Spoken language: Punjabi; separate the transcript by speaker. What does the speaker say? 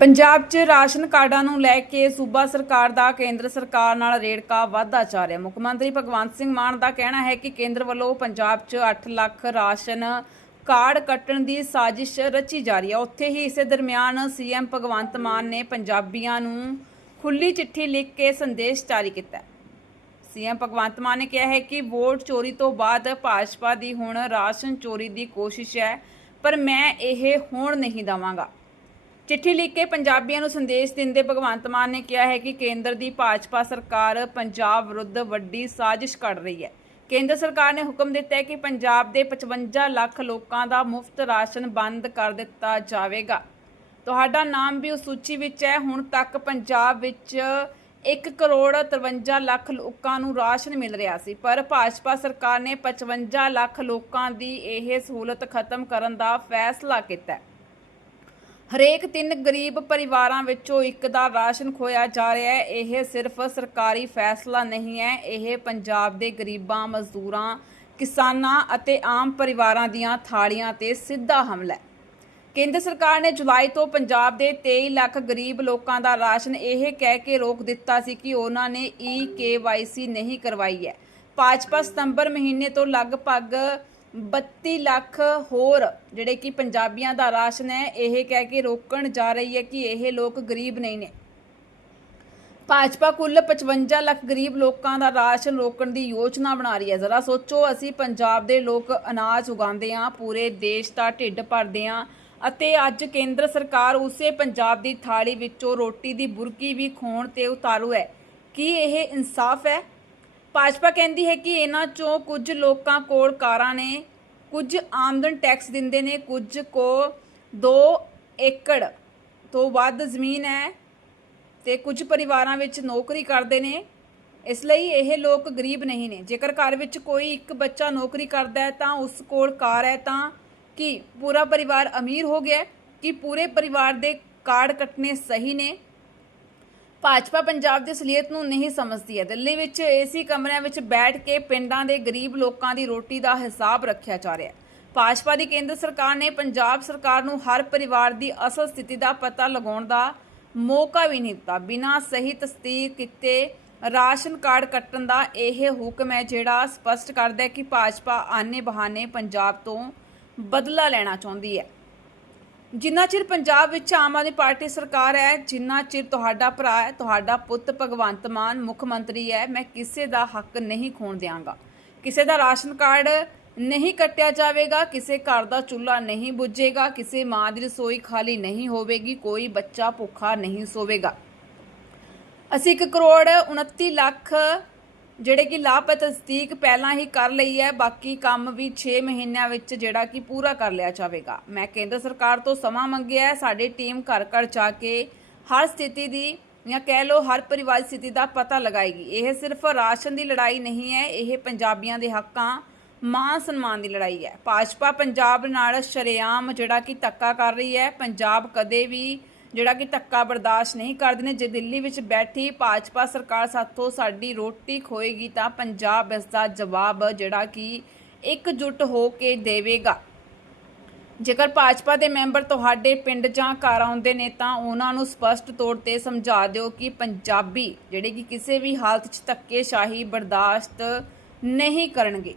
Speaker 1: ਪੰਜਾਬ 'ਚ ਰਾਸ਼ਨ ਕਾਰਡਾਂ ਨੂੰ ਲੈ ਕੇ ਸੂਬਾ ਸਰਕਾਰ ਦਾ, ਕੇਂਦਰ ਸਰਕਾਰ ਨਾਲ ਰੇੜਕਾ ਵਾਧਾ ਚੱਲ ਰਿਹਾ ਮੁੱਖ ਮੰਤਰੀ ਭਗਵੰਤ ਸਿੰਘ ਮਾਨ ਦਾ ਕਹਿਣਾ ਹੈ ਕਿ ਕੇਂਦਰ ਵੱਲੋਂ ਪੰਜਾਬ 'ਚ 8 ਲੱਖ ਰਾਸ਼ਨ ਕਾਰਡ ਕੱਟਣ ਦੀ ਸਾਜ਼ਿਸ਼ ਰਚੀ ਜਾ ਰਹੀ ਹੈ। ਉੱਥੇ ਹੀ ਇਸੇ ਦਰਮਿਆਨ ਸੀਐਮ ਭਗਵੰਤ ਮਾਨ ਨੇ ਪੰਜਾਬੀਆਂ ਨੂੰ ਖੁੱਲੀ ਚਿੱਠੀ ਲਿਖ ਕੇ ਸੰਦੇਸ਼ ਜਾਰੀ ਕੀਤਾ। ਹੈ ਸੀਐਮ ਭਗਵੰਤ ਮਾਨ ਨੇ ਕਿਹਾ ਹੈ ਕਿ ਵੋਟ ਚੋਰੀ ਤੋਂ ਬਾਅਦ ਭਾਜਪਾ ਦੀ ਹੁਣ ਰਾਸ਼ਨ ਚੋਰੀ ਦੀ ਕੋਸ਼ਿਸ਼ ਹੈ, ਪਰ ਮੈਂ ਇਹ ਹੋਣ ਨਹੀਂ ਦਵਾਂਗਾ। ਚਿੱਠੀ ਲਿਖ ਕੇ ਪੰਜਾਬੀਆਂ ਨੂੰ ਸੰਦੇਸ਼ ਦਿੰਦੇ ਭਗਵੰਤ ਮਾਨ ਨੇ ਕਿਹਾ ਹੈ ਕਿ ਕੇਂਦਰ ਦੀ ਭਾਜਪਾ ਸਰਕਾਰ ਪੰਜਾਬ ਵਿਰੁੱਧ ਵੱਡੀ ਸਾਜ਼ਿਸ਼ ਘੜ ਰਹੀ ਹੈ। ਕੇਂਦਰ ਸਰਕਾਰ ਨੇ ਹੁਕਮ ਦਿੱਤਾ ਹੈ ਕਿ ਪੰਜਾਬ ਦੇ 55 ਲੱਖ ਲੋਕਾਂ ਦਾ ਮੁਫਤ ਰਾਸ਼ਨ ਬੰਦ ਕਰ ਦਿੱਤਾ ਜਾਵੇਗਾ। ਤੁਹਾਡਾ ਨਾਮ ਵੀ ਉਸ ਸੂਚੀ ਵਿੱਚ ਹੈ। ਹੁਣ ਤੱਕ ਪੰਜਾਬ ਵਿੱਚ 1 ਕਰੋੜ 53 ਲੱਖ ਲੋਕਾਂ ਨੂੰ ਰਾਸ਼ਨ ਮਿਲ ਰਿਹਾ ਸੀ, ਪਰ ਭਾਜਪਾ ਸਰਕਾਰ ਨੇ 55 ਲੱਖ ਲੋਕਾਂ ਦੀ ਇਹ ਸਹੂਲਤ ਖਤਮ ਕਰਨ ਦਾ ਫੈਸਲਾ ਕੀਤਾ ਹੈ। ਹਰੇਕ ਤਿੰਨ ਗਰੀਬ ਪਰਿਵਾਰਾਂ ਵਿੱਚੋਂ ਇੱਕ ਦਾ ਰਾਸ਼ਨ ਖੋਇਆ ਜਾ ਰਿਹਾ ਹੈ। ਇਹ ਸਿਰਫ ਸਰਕਾਰੀ ਫੈਸਲਾ ਨਹੀਂ ਹੈ। ਇਹ ਪੰਜਾਬ ਦੇ ਗਰੀਬਾਂ, ਮਜ਼ਦੂਰਾਂ, ਕਿਸਾਨਾਂ ਅਤੇ ਆਮ ਪਰਿਵਾਰਾਂ ਦੀਆਂ ਥਾਲੀਆਂ ਤੇ ਸਿੱਧਾ ਹਮਲਾ ਹੈ। ਕੇਂਦਰ ਸਰਕਾਰ ਨੇ ਜੁਲਾਈ ਤੋਂ ਪੰਜਾਬ ਦੇ 23 ਲੱਖ ਗਰੀਬ ਲੋਕਾਂ ਦਾ ਰਾਸ਼ਨ ਇਹ ਕਹਿ ਕੇ ਰੋਕ ਦਿੱਤਾ ਸੀ ਕਿ ਉਹਨਾਂ ਨੇ ਈ ਕੇਵਾਈਸੀ ਨਹੀਂ ਕਰਵਾਈ ਹੈ। ਭਾਜਪਾ ਸਤੰਬਰ ਮਹੀਨੇ ਤੋਂ ਲਗਭਗ 32 ਲੱਖ ਹੋਰ ਜਿਹੜੇ ਕਿ ਪੰਜਾਬੀਆਂ ਦਾ ਰਾਸ਼ਨ ਹੈ, ਇਹ ਕਹਿ ਕੇ ਰੋਕਣ ਜਾ ਰਹੀ ਹੈ ਕਿ ਇਹ ਲੋਕ ਗਰੀਬ ਨਹੀਂ ਨੇ। ਭਾਜਪਾ ਕੁੱਲ 55 ਲੱਖ ਗਰੀਬ ਲੋਕਾਂ ਦਾ ਰਾਸ਼ਨ ਰੋਕਣ ਦੀ ਯੋਜਨਾ ਬਣਾ ਰਹੀ ਹੈ। ਜ਼ਰਾ ਸੋਚੋ, ਅਸੀਂ ਪੰਜਾਬ ਦੇ ਲੋਕ ਅਨਾਜ ਉਗਾਉਂਦੇ ਹਾਂ, ਪੂਰੇ ਦੇਸ਼ ਦਾ ਢਿੱਡ ਭਰਦੇ ਹਾਂ ਅਤੇ ਅੱਜ ਕੇਂਦਰ ਸਰਕਾਰ ਉਸੇ ਪੰਜਾਬ ਦੀ ਥਾਲੀ ਵਿੱਚੋਂ ਰੋਟੀ ਦੀ ਬੁਰਕੀ ਵੀ ਖੋਣ ਤੇ ਉਤਾਰੂ ਹੈ। ਕੀ ਇਹ ਇਨਸਾਫ ਹੈ? ਭਾਜਪਾ ਕਹਿੰਦੀ ਹੈ ਕਿ ਇਹਨਾਂ ਚੋਂ ਕੁਝ ਲੋਕਾਂ ਕੋਲ ਕਾਰਾਂ ਨੇ, ਕੁਝ ਆਮਦਨ ਟੈਕਸ ਦਿੰਦੇ ਨੇ, ਕੁਝ ਕੋ 2 ਏਕੜ ਤੋਂ ਵੱਧ ਜ਼ਮੀਨ ਹੈ ਤੇ ਕੁਝ ਪਰਿਵਾਰਾਂ ਵਿੱਚ ਨੌਕਰੀ ਕਰਦੇ ਨੇ। ਇਸ ਲਈ ਇਹ ਲੋਕ ਗਰੀਬ ਨਹੀਂ ਨੇ। ਜੇਕਰ ਘਰ ਵਿੱਚ ਕੋਈ ਇੱਕ ਬੱਚਾ ਨੌਕਰੀ ਕਰਦਾ ਹੈ ਤਾਂ ਉਸ ਕੋਲ ਕਾਰ ਹੈ ਤਾਂ ਕੀ ਪੂਰਾ ਪਰਿਵਾਰ ਅਮੀਰ ਹੋ ਗਿਆ ਕਿ ਪੂਰੇ ਪਰਿਵਾਰ ਦੇ ਕਾਰਡ ਕੱਟਣੇ ਸਹੀ ਨੇ? ਭਾਜਪਾ ਪੰਜਾਬ ਦੀ ਅਸਲੀਅਤ ਨੂੰ ਨਹੀਂ ਸਮਝਦੀ ਹੈ। ਦਿੱਲੀ ਵਿੱਚ ਏਸੀ ਕਮਰਿਆਂ ਵਿੱਚ ਬੈਠ ਕੇ ਪਿੰਡਾਂ ਦੇ ਗਰੀਬ ਲੋਕਾਂ ਦੀ ਰੋਟੀ ਦਾ ਹਿਸਾਬ ਰੱਖਿਆ ਜਾ ਰਿਹਾ ਹੈ। ਭਾਜਪਾ ਦੀ ਕੇਂਦਰ ਸਰਕਾਰ ਨੇ ਪੰਜਾਬ ਸਰਕਾਰ ਨੂੰ ਹਰ ਪਰਿਵਾਰ ਦੀ ਅਸਲ ਸਥਿਤੀ ਦਾ ਪਤਾ ਲਗਾਉਣ ਦਾ ਮੌਕਾ ਵੀ ਨਹੀਂ ਦਿੱਤਾ। ਬਿਨਾਂ ਸਹੀ ਤਸਦੀਕ ਕੀਤੇ ਰਾਸ਼ਨ ਕਾਰਡ ਕੱਟਣ ਦਾ ਇਹ ਹੁਕਮ ਹੈ, ਜਿਹੜਾ ਸਪਸ਼ਟ ਕਰਦਾ ਹੈ ਕਿ ਭਾਜਪਾ ਆਨੇ ਬਹਾਨੇ ਪੰਜਾਬ ਤੋਂ ਬਦਲਾ ਲੈਣਾ ਚਾਹੁੰਦੀ ਹੈ। ਜਿੰਨਾ ਚਿਰ ਪੰਜਾਬ ਵਿੱਚ ਆਮ ਆਦਮੀ ਪਾਰਟੀ ਸਰਕਾਰ ਹੈ, ਜਿੰਨਾ ਚਿਰ ਤੁਹਾਡਾ ਭਰਾ ਹੈ, ਤੁਹਾਡਾ ਪੁੱਤ ਭਗਵੰਤ ਮਾਨ ਮੁੱਖ ਮੰਤਰੀ ਹੈ, ਮੈਂ ਕਿਸੇ ਦਾ ਹੱਕ ਨਹੀਂ ਖੋਣ ਦਿਆਂਗਾ। ਕਿਸੇ ਦਾ ਰਾਸ਼ਨ ਕਾਰਡ ਨਹੀਂ ਕੱਟਿਆ ਜਾਵੇਗਾ, ਕਿਸੇ ਘਰ ਦਾ ਚੁੱਲ੍ਹਾ ਨਹੀਂ ਬੁੱਝੇਗਾ, ਕਿਸੇ ਮਾਂ ਦੀ ਰਸੋਈ ਖਾਲੀ ਨਹੀਂ ਹੋਵੇਗੀ, ਕੋਈ ਬੱਚਾ ਭੁੱਖਾ ਨਹੀਂ ਸੋਵੇਗਾ। ਅਸੀਂ 1 ਕਰੋੜ 29 ਲੱਖ ਜਿਹੜੇ ਕਿ ਲਾਭ ਤਸਦੀਕ ਪਹਿਲਾਂ ਹੀ ਕਰ ਲਈ ਹੈ, ਬਾਕੀ ਕੰਮ ਵੀ 6 ਮਹੀਨਿਆਂ ਵਿੱਚ ਜਿਹੜਾ ਕਿ ਪੂਰਾ ਕਰ ਲਿਆ ਜਾਵੇਗਾ। ਮੈਂ ਕੇਂਦਰ ਸਰਕਾਰ ਤੋਂ ਸਮਾਂ ਮੰਗਿਆ ਹੈ, ਸਾਡੀ ਟੀਮ ਘਰ ਘਰ ਜਾ ਕੇ ਹਰ ਸਥਿਤੀ ਦੀ ਜਾਂ ਕਹਿ ਲਓ ਹਰ ਪਰਿਵਾਰ ਸਥਿਤੀ ਦਾ ਪਤਾ ਲਗਾਏਗੀ। ਇਹ ਸਿਰਫ ਰਾਸ਼ਨ ਦੀ ਲੜਾਈ ਨਹੀਂ ਹੈ, ਇਹ ਪੰਜਾਬੀਆਂ ਦੇ ਹੱਕਾਂ, ਮਾਨ ਸਨਮਾਨ ਦੀ ਲੜਾਈ ਹੈ। ਭਾਜਪਾ ਪੰਜਾਬ ਨਾਲ ਸ਼ਰੇਆਮ ਜਿਹੜਾ ਕਿ ਧੱਕਾ ਕਰ ਰਹੀ ਹੈ। ਪੰਜਾਬ ਕਦੇ ਵੀ ਜਿਹੜਾ ਕਿ ਧੱਕਾ ਬਰਦਾਸ਼ਤ ਨਹੀਂ ਕਰਦੇ ਨੇ, ਜੇ ਦਿੱਲੀ ਵਿੱਚ ਬੈਠੀ ਭਾਜਪਾ ਸਰਕਾਰ ਸਾਥੋਂ ਸਾਡੀ ਰੋਟੀ ਖੋਏਗੀ ਤਾਂ ਪੰਜਾਬ ਇਸ ਦਾ ਜਵਾਬ ਜਿਹੜਾ ਕਿ ਇਕਜੁੱਟ ਹੋ ਕੇ ਦੇਵੇਗਾ। ਜੇਕਰ ਭਾਜਪਾ ਦੇ ਮੈਂਬਰ ਤੁਹਾਡੇ ਪਿੰਡ ਜਾਂ ਘਰ ਆਉਂਦੇ ਨੇ ਤਾਂ ਉਹਨਾਂ ਨੂੰ ਸਪਸ਼ਟ ਤੌਰ ਤੇ ਸਮਝਾ ਦਿਓ ਕਿ ਪੰਜਾਬੀ, ਜਿਹੜੇ ਕਿ ਕਿਸੇ ਵੀ ਹਾਲਤ 'ਚ ਧੱਕੇਸ਼ਾਹੀ ਬਰਦਾਸ਼ਤ ਨਹੀਂ ਕਰਨਗੇ।